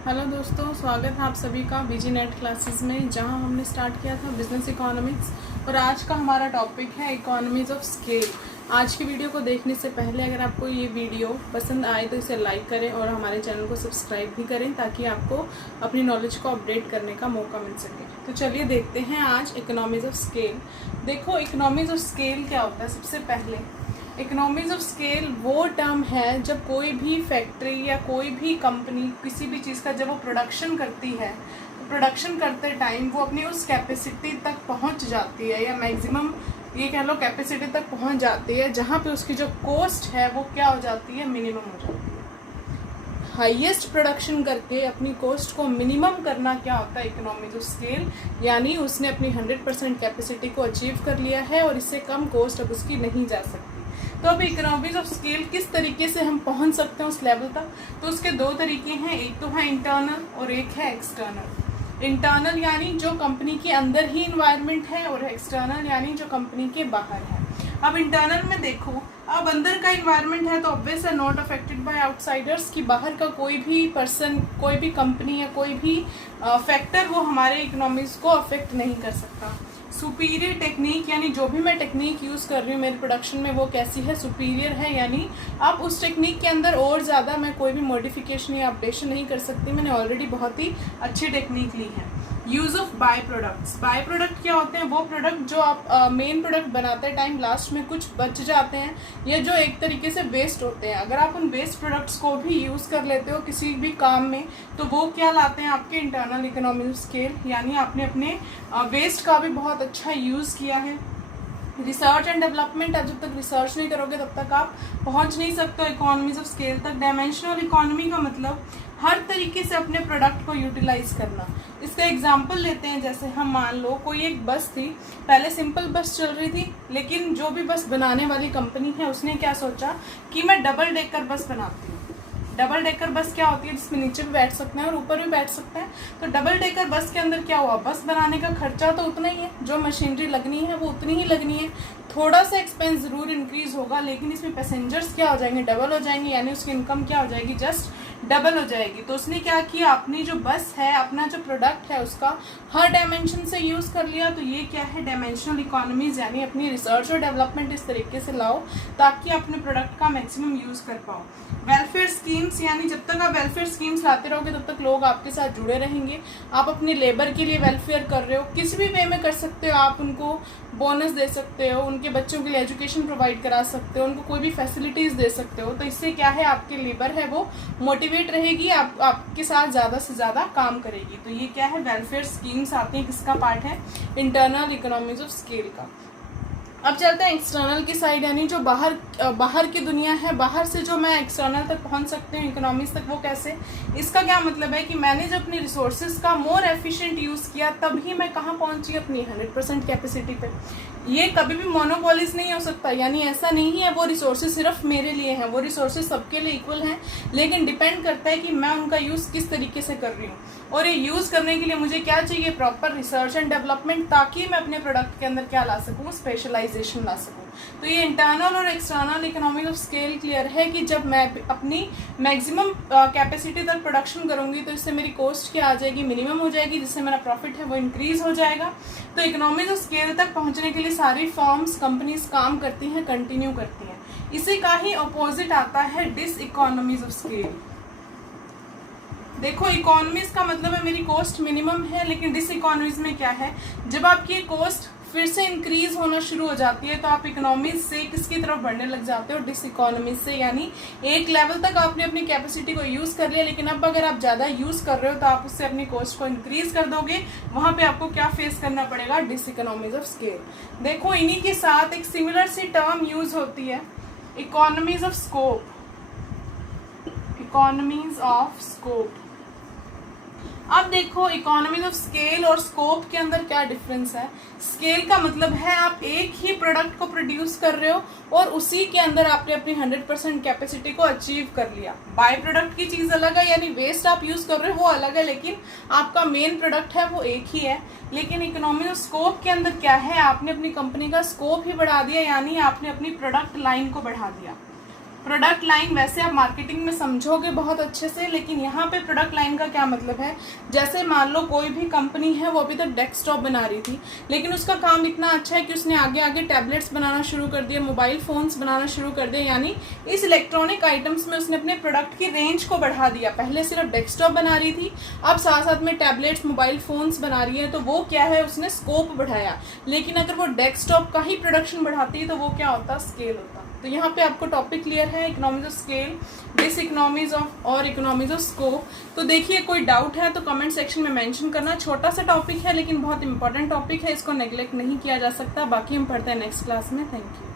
Hello दोस्तों, स्वागत है आप सभी का बीजी नेट क्लासेस में, जहां हमने स्टार्ट किया था बिजनेस इकोनॉमिक्स। और आज का हमारा टॉपिक है इकोनॉमीज ऑफ स्केल। आज की वीडियो को देखने से पहले अगर आपको ये वीडियो पसंद आए तो इसे लाइक करें और हमारे चैनल को सब्सक्राइब भी करें, ताकि आपको अपनी नॉलेज को अपडेट करने का मौका मिल सके। तो चलिए देखते हैं आज इकोनॉमीज ऑफ स्केल। देखो, इकोनॉमीज ऑफ स्केल क्या होता है। सबसे पहले इकोनॉमीज ऑफ स्केल वो टर्म है जब कोई भी फैक्ट्री या कोई भी कंपनी किसी भी चीज़ का जब वो प्रोडक्शन करती है, तो प्रोडक्शन करते टाइम वो अपनी उस कैपेसिटी तक पहुंच जाती है, या मैक्सिमम ये कह लो कैपेसिटी तक पहुंच जाती है, जहां पे उसकी जो कॉस्ट है वो क्या हो जाती है, मिनिमम हो जाती है। हाईएस्ट प्रोडक्शन करके अपनी कॉस्ट को मिनिमम करना क्या होता है, इकोनॉमीज ऑफ स्केल। यानी उसने अपनी 100% कैपेसिटी को अचीव कर लिया है और इससे कम कॉस्ट अब उसकी नहीं जा सकती। तो अब इकोनॉमीज ऑफ स्केल किस तरीके से हम पहुंच सकते हैं उस लेवल तक, तो उसके दो तरीके हैं। एक तो है इंटरनल और एक है एक्सटर्नल। इंटरनल यानी जो कंपनी के अंदर ही इन्वायरमेंट है, और एक्सटर्नल यानी जो कंपनी के बाहर है। अब इंटरनल में देखो, अब अंदर का इन्वायरमेंट है तो ऑब्वियस है नॉट अफेक्टेड बाय आउटसाइडर्स, की बाहर का कोई भी पर्सन, कोई भी कंपनी या कोई भी फैक्टर वो हमारे इकोनॉमीज को अफेक्ट नहीं कर सकता। सुपीरियर टेक्निक यानी जो भी मैं टेक्निक यूज़ कर रही हूँ मेरे प्रोडक्शन में वो कैसी है, सुपीरियर है। यानी अब उस टेक्निक के अंदर और ज़्यादा मैं कोई भी मॉडिफिकेशन या अपडेशन नहीं कर सकती, मैंने ऑलरेडी बहुत ही अच्छी टेक्निक ली है। Use of by products. By product क्या होते हैं, वो प्रोडक्ट जो आप मेन प्रोडक्ट बनाते टाइम लास्ट में कुछ बच जाते हैं, या जो एक तरीके से वेस्ट होते हैं। अगर आप उन वेस्ट प्रोडक्ट्स को भी यूज़ कर लेते हो किसी भी काम में, तो वो क्या लाते हैं आपके इंटरनल इकोनॉमिक स्केल। यानी आपने अपने वेस्ट का भी बहुत अच्छा यूज़ किया है। रिसर्च एंड डेवलपमेंट, जब तक रिसर्च नहीं करोगे तब तक आप पहुंच नहीं सकते इकोनॉमीज ऑफ स्केल तक। डायमेंशनल इकोनॉमी का मतलब हर तरीके से अपने प्रोडक्ट को यूटिलाइज करना। इसका एग्जांपल लेते हैं, जैसे हम मान लो कोई एक बस थी, पहले सिंपल बस चल रही थी, लेकिन जो भी बस बनाने वाली कंपनी है उसने क्या सोचा कि मैं डबल डेकर बस बनाती हूँ। डबल डेकर बस क्या होती है, जिसमें नीचे भी बैठ सकते हैं और ऊपर भी बैठ सकते हैं। तो डबल डेकर बस के अंदर क्या हुआ, बस बनाने का खर्चा तो उतना ही है, जो मशीनरी लगनी है वो उतनी ही लगनी है। थोड़ा सा एक्सपेंस जरूर इंक्रीज होगा, लेकिन इसमें पैसेंजर्स क्या हो जाएंगे, डबल हो जाएंगे। यानी उसकी इनकम क्या हो जाएगी, जस्ट डबल हो जाएगी। तो उसने क्या किया, अपनी जो बस है, अपना जो प्रोडक्ट है उसका हर डायमेंशन से यूज़ कर लिया। तो ये क्या है, डायमेंशनल इकोनॉमीज। यानी अपनी रिसर्च और डेवलपमेंट इस तरीके से लाओ ताकि अपने प्रोडक्ट का मैक्सिमम यूज़ कर पाओ। वेलफेयर स्कीम्स, यानी जब तक आप वेलफेयर स्कीम्स लाते रहोगे तब तक लोग आपके साथ जुड़े रहेंगे। आप अपने लेबर के लिए वेलफेयर कर रहे हो, किसी भी वे में कर सकते हो। आप उनको बोनस दे सकते हो, उनके बच्चों के लिए एजुकेशन प्रोवाइड करा सकते हो, उनको कोई भी फैसिलिटीज़ दे सकते हो। तो इससे क्या है, आपके लेबर है वो मोटिवेट रहेगी, आपके साथ ज़्यादा से ज़्यादा काम करेगी। तो ये क्या है, वेलफेयर स्कीम्स आती हैं, किसका पार्ट है, इंटरनल इकोनॉमीज ऑफ स्केल का। अब चलते हैं एक्सटर्नल की साइड, यानी जो बाहर की दुनिया है, बाहर से जो मैं एक्सटर्नल तक पहुंच सकती हूँ इकोनॉमीज तक, वो कैसे। इसका क्या मतलब है कि मैंने जब अपने रिसोर्सेज का मोर एफिशिएंट यूज़ किया तभी मैं कहाँ पहुंची, अपनी 100% कैपेसिटी पे। ये कभी भी मोनोपोलिस नहीं हो सकता, यानी ऐसा नहीं है वो रिसोर्सेज सिर्फ मेरे लिए हैं, वो रिसोर्सेज सबके लिए इक्वल हैं, लेकिन डिपेंड करता है कि मैं उनका यूज़ किस तरीके से कर रही हूँ। और ये यूज़ करने के लिए मुझे क्या चाहिए, प्रॉपर रिसर्च एंड डेवलपमेंट, ताकि मैं अपने प्रोडक्ट के अंदर क्या ला सकूँ, स्पेशलाइजेशन ला सकूँ। तो ये इंटरनल और external economic of scale clear है कि जब मैं अपनी मैक्सिमम कैपेसिटी तक प्रोडक्शन करूँगी तो इससे मेरी कॉस्ट क्या आ जाएगी, मिनिमम हो जाएगी, जिससे मेरा प्रॉफिट है वो इंक्रीज हो जाएगा। तो इकोनॉमिक ऑफ स्केल तक पहुँचने के लिए सारी फर्म्स, कंपनीज काम करती हैं, कंटिन्यू करती हैं। इसी का ही अपोजिट आता है डिस इकोनॉमीज ऑफ स्केल। देखो, इकोनॉमीज का मतलब है मेरी कॉस्ट मिनिमम है, लेकिन डिस इकोनॉमीज में क्या है, जब आपकी कॉस्ट फिर से इंक्रीज होना शुरू हो जाती है तो आप इकोनॉमीज से किसकी तरफ बढ़ने लग जाते हो, डिस इकोनॉमीज से। यानी एक लेवल तक आपने अपनी कैपेसिटी को यूज कर लिया, लेकिन अब अगर आप ज्यादा यूज कर रहे हो तो आप उससे अपनी कॉस्ट को इंक्रीज कर दोगे। वहां पे आपको क्या फेस करना पड़ेगा, डिस इकोनॉमीज ऑफ स्केल। देखो, इन्हीं के साथ एक सिमिलर सी टर्म यूज होती है, economies of scope. Economies of scope. अब देखो, इकोनॉमीज ऑफ स्केल और स्कोप के अंदर क्या डिफरेंस है। स्केल का मतलब है आप एक ही प्रोडक्ट को प्रोड्यूस कर रहे हो और उसी के अंदर आपने अपनी 100% कैपेसिटी को अचीव कर लिया। बाय प्रोडक्ट की चीज अलग है, यानी वेस्ट आप यूज कर रहे हो वो अलग है, लेकिन आपका मेन प्रोडक्ट है वो एक ही है। लेकिन इकोनॉमी ऑफ स्कोप के अंदर क्या है, आपने अपनी कंपनी का स्कोप ही बढ़ा दिया, यानी आपने अपनी प्रोडक्ट लाइन को बढ़ा दिया। प्रोडक्ट लाइन वैसे आप मार्केटिंग में समझोगे बहुत अच्छे से, लेकिन यहाँ पे प्रोडक्ट लाइन का क्या मतलब है, जैसे मान लो कोई भी कंपनी है वो अभी तक डेस्कटॉप बना रही थी, लेकिन उसका काम इतना अच्छा है कि उसने आगे आगे टैबलेट्स बनाना शुरू कर दिया, मोबाइल फोन्स बनाना शुरू कर दिया, यानी इस इलेक्ट्रॉनिक आइटम्स में उसने अपने प्रोडक्ट की रेंज को बढ़ा दिया। पहले सिर्फ डेस्कटॉप बना रही थी, अब साथ साथ में टैबलेट्स मोबाइल फोन्स बना रही है, तो वो क्या है, उसने स्कोप बढ़ाया। लेकिन अगर वो डेस्कटॉप का ही प्रोडक्शन बढ़ाती तो वो क्या होता, स्केल होता। तो यहाँ पे आपको टॉपिक क्लियर है, economies of scale, diseconomies of और इकोनॉमीज ऑफ स्कोप। तो देखिए कोई डाउट है तो कमेंट सेक्शन में मेंशन करना। छोटा सा टॉपिक है लेकिन बहुत इंपॉर्टेंट टॉपिक है, इसको नेग्लेक्ट नहीं किया जा सकता। बाकी हम पढ़ते हैं नेक्स्ट क्लास में। Thank you.